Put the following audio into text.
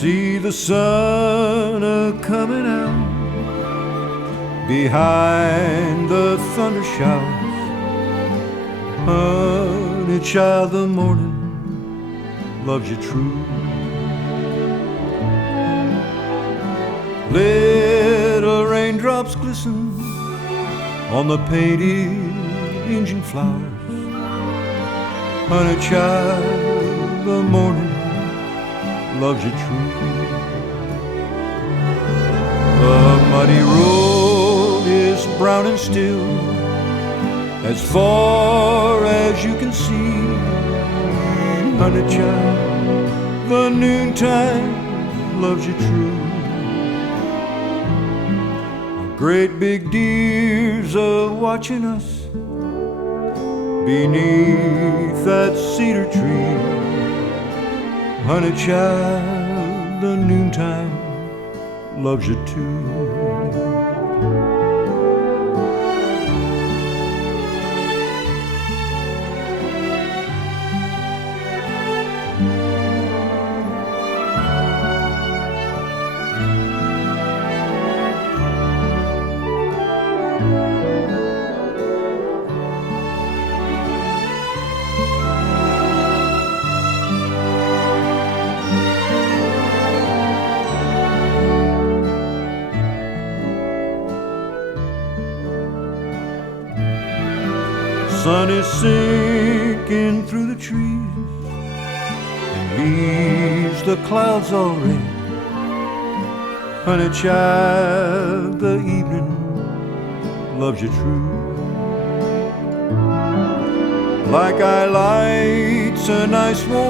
See the sun a-comin' out behind the thunder showers. Honey child, the morning loves you true. Little raindrops glisten on the painted engine flowers. Honey child, the morning loves you true. The muddy road is brown and still as far as you can see. Honey child, the noontime loves you true. Great big deers are watching us beneath that cedar tree. Honey child, the noontime loves you too. Sun is sinking through the trees and leaves the clouds all red. Honey child, the evening loves you true. Like I lights a nice warm